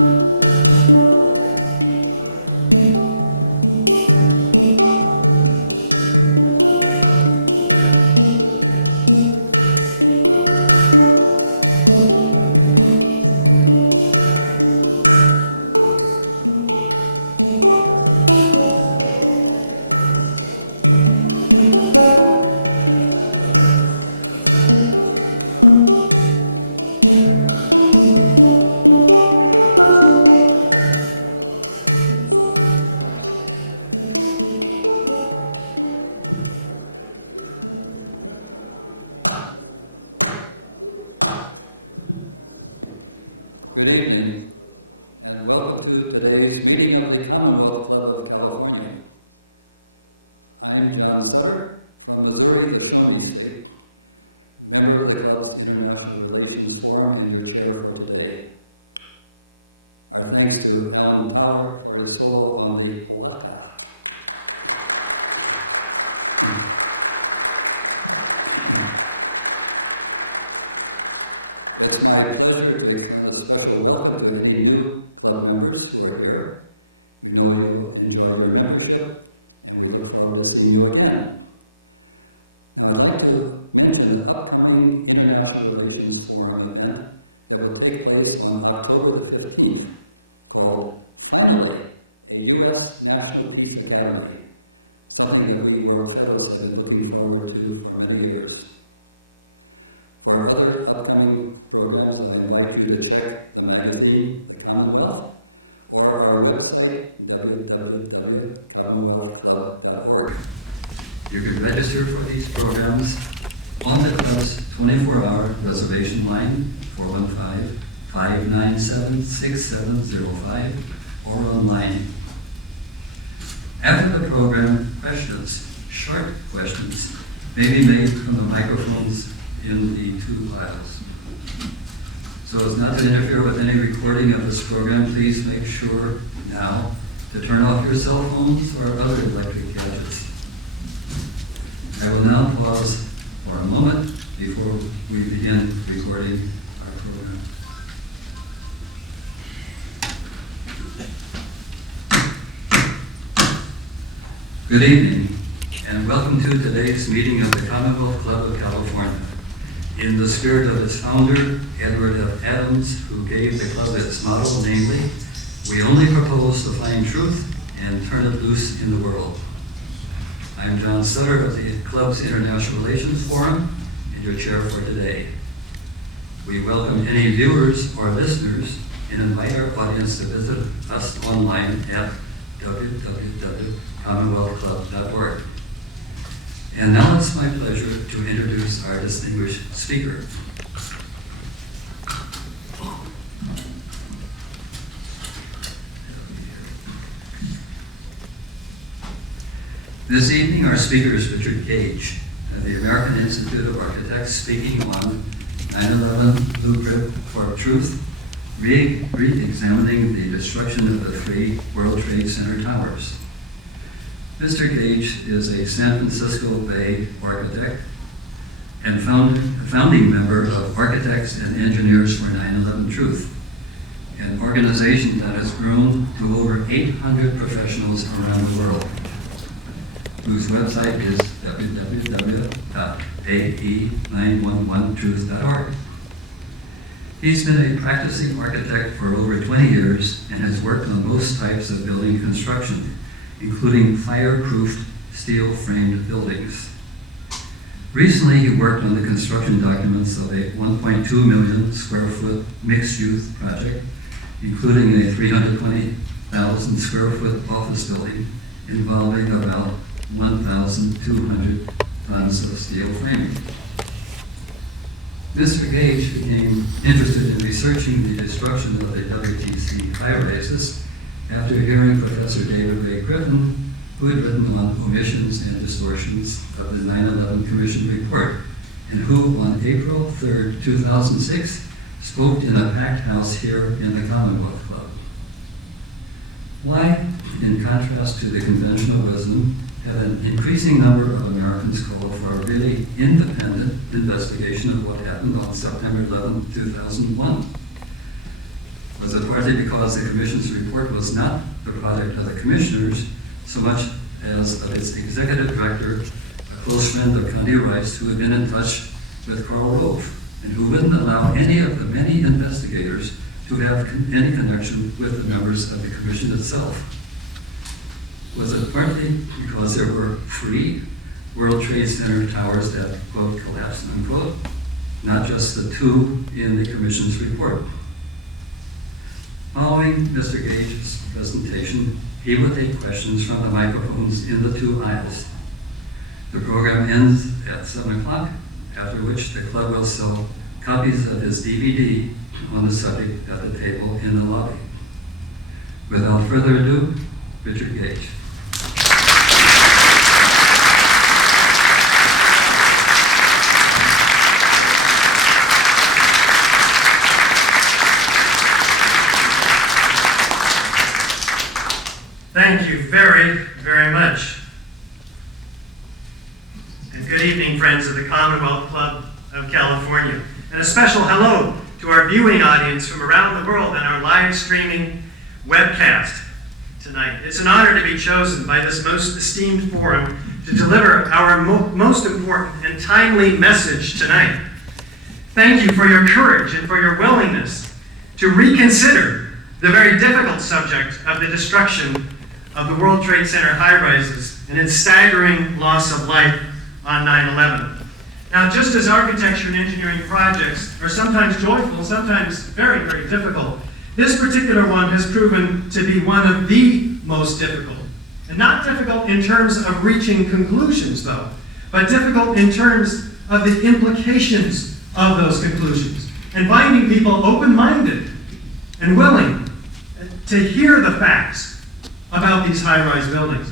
Good evening, and welcome to today's meeting of the Commonwealth Club of California. I'm John Sutter from Missouri, the Shoshone State, member of the club's International Relations Forum and your chair for today. Our thanks to Alan Power for his solo on the Waka. It's my pleasure to extend a special welcome to any new club members who are here. We know you will enjoy your membership, and we look forward to seeing you again. Now, I'd like to mention the upcoming International Relations Forum event that will take place on October the 15th, called, finally, a U.S. National Peace Academy, something that we World Fellows have been looking forward to for many years. For other upcoming programs, I invite you to check the magazine, The Commonwealth, or our website, www.commonwealthclub.org. You can register for these programs on the club's 24-hour reservation line, 415-597-6705, or online. After the program, questions, short questions, may be made from the microphones in the two aisles. So as not to interfere with any recording of this program, please make sure now to turn off your cell phones or other electric gadgets. I will now pause for a moment before we begin recording our program. Good evening, and welcome to today's meeting of the Commonwealth Club of California. In the spirit of its founder, Edward F. Adams, who gave the club its motto, namely, we only propose to find truth and turn it loose in the world. I'm John Sutter of the club's International Relations Forum and your chair for today. We welcome any viewers or listeners and invite our audience to visit us online at www.commonwealthclub.org. And now it's my pleasure to introduce our distinguished speaker. This evening, our speaker is Richard Gage, of the American Institute of Architects, speaking on 9/11 Blueprint for Truth, re-examining the destruction of the three World Trade Center towers. Mr. Gage is a San Francisco Bay architect and founding member of Architects and Engineers for 9/11TRUTH, an organization that has grown to over 800 professionals around the world, whose website is www.AE911TRUTH.org. He's been a practicing architect for over 20 years and has worked on most types of building construction, including fireproof steel-framed buildings. Recently, he worked on the construction documents of a 1.2 million square foot mixed-use project, including a 320,000 square foot office building involving about 1,200 tons of steel framing. Mr. Gage became interested in researching the destruction of the WTC high-rises after hearing Professor David Ray Griffin, who had written on omissions and distortions of the 9/11 Commission report, and who on April 3rd, 2006, spoke in a packed house here in the Commonwealth Club. Why, in contrast to the conventional wisdom, have an increasing number of Americans called for a really independent investigation of what happened on September 11, 2001? Was it partly because the Commission's report was not the product of the Commissioners so much as of its executive director, a close friend of Condi Rice, who had been in touch with Karl Rove, and who wouldn't allow any of the many investigators to have any connection with the members of the Commission itself? Was it partly because there were free World Trade Center towers that, quote, collapsed, unquote, not just the two in the Commission's report? Following Mr. Gage's presentation, he will take questions from the microphones in the two aisles. The program ends at 7 o'clock, after which the club will sell copies of his DVD on the subject at the table in the lobby. Without further ado, Richard Gage. Thank you very, very much. And good evening, friends of the Commonwealth Club of California. And a special hello to our viewing audience from around the world on our live streaming webcast tonight. It's an honor to be chosen by this most esteemed forum to deliver our most important and timely message tonight. Thank you for your courage and for your willingness to reconsider the very difficult subject of the destruction of the World Trade Center high-rises and its staggering loss of life on 9/11. Now, just as architecture and engineering projects are sometimes joyful, sometimes very, very difficult, this particular one has proven to be one of the most difficult. And not difficult in terms of reaching conclusions, though, but difficult in terms of the implications of those conclusions and finding people open-minded and willing to hear the facts about these high-rise buildings.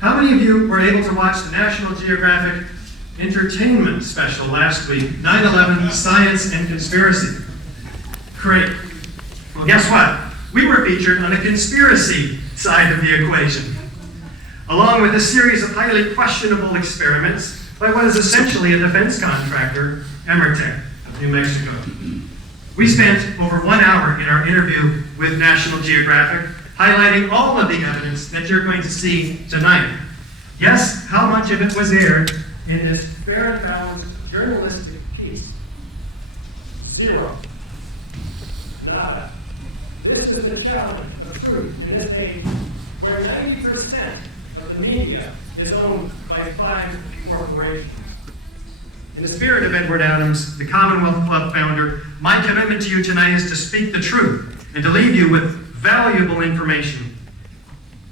How many of you were able to watch the National Geographic entertainment special last week, 9/11 Science and Conspiracy? Great. Well, guess what? We were featured on the conspiracy side of the equation, along with a series of highly questionable experiments by what is essentially a defense contractor, Emertech of New Mexico. We spent over 1 hour in our interview with National Geographic, highlighting all of the evidence that you're going to see tonight. Yes, how much of it was aired in this fair and balanced journalistic piece? 0. Nada. This is the challenge of truth in this age where 90% of the media is owned by 5 corporations. In the spirit of Edward Adams, the Commonwealth Club founder, my commitment to you tonight is to speak the truth and to leave you with valuable information,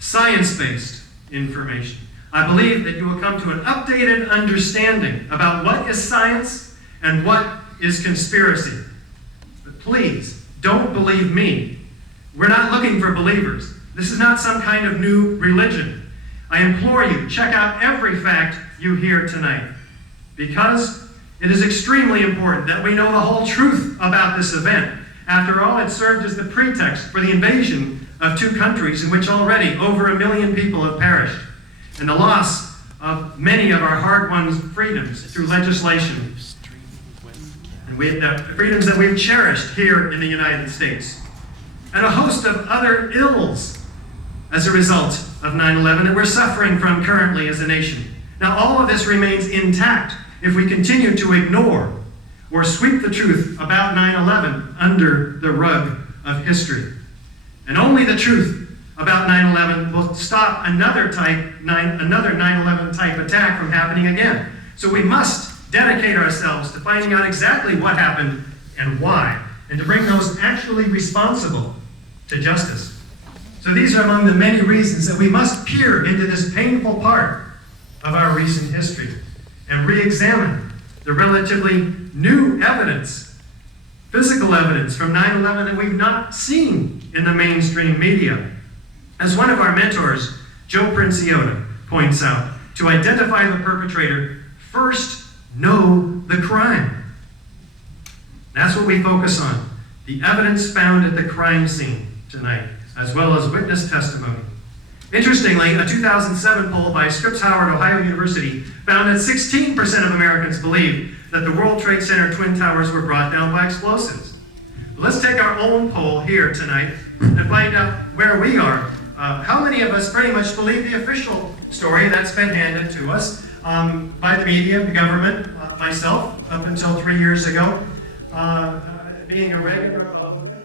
science-based information. I believe that you will come to an updated understanding about what is science and what is conspiracy. But please, don't believe me. We're not looking for believers. This is not some kind of new religion. I implore you, check out every fact you hear tonight, because it is extremely important that we know the whole truth about this event. After all, it served as the pretext for the invasion of 2 countries in which already over 1 million people have perished, and the loss of many of our hard-won freedoms through legislation, and the freedoms that we've cherished here in the United States, and a host of other ills as a result of 9/11 that we're suffering from currently as a nation. Now, all of this remains intact if we continue to ignore or sweep the truth about 9/11 under the rug of history. And only the truth about 9/11 will stop another 9/11 type attack from happening again. So we must dedicate ourselves to finding out exactly what happened and why, and to bring those actually responsible to justice. So these are among the many reasons that we must peer into this painful part of our recent history and re-examine the relatively new evidence, physical evidence from 9/11 that we've not seen in the mainstream media. As one of our mentors, Joe Princiota, points out, to identify the perpetrator, first know the crime. That's what we focus on, the evidence found at the crime scene tonight, as well as witness testimony. Interestingly, a 2007 poll by Scripps Howard Ohio University found that 16% of Americans believe that the World Trade Center Twin Towers were brought down by explosives. Let's take our own poll here tonight to find out where we are. How many of us pretty much believe the official story that's been handed to us by the media, the government, myself, up until 3 years ago, being a regular Republican?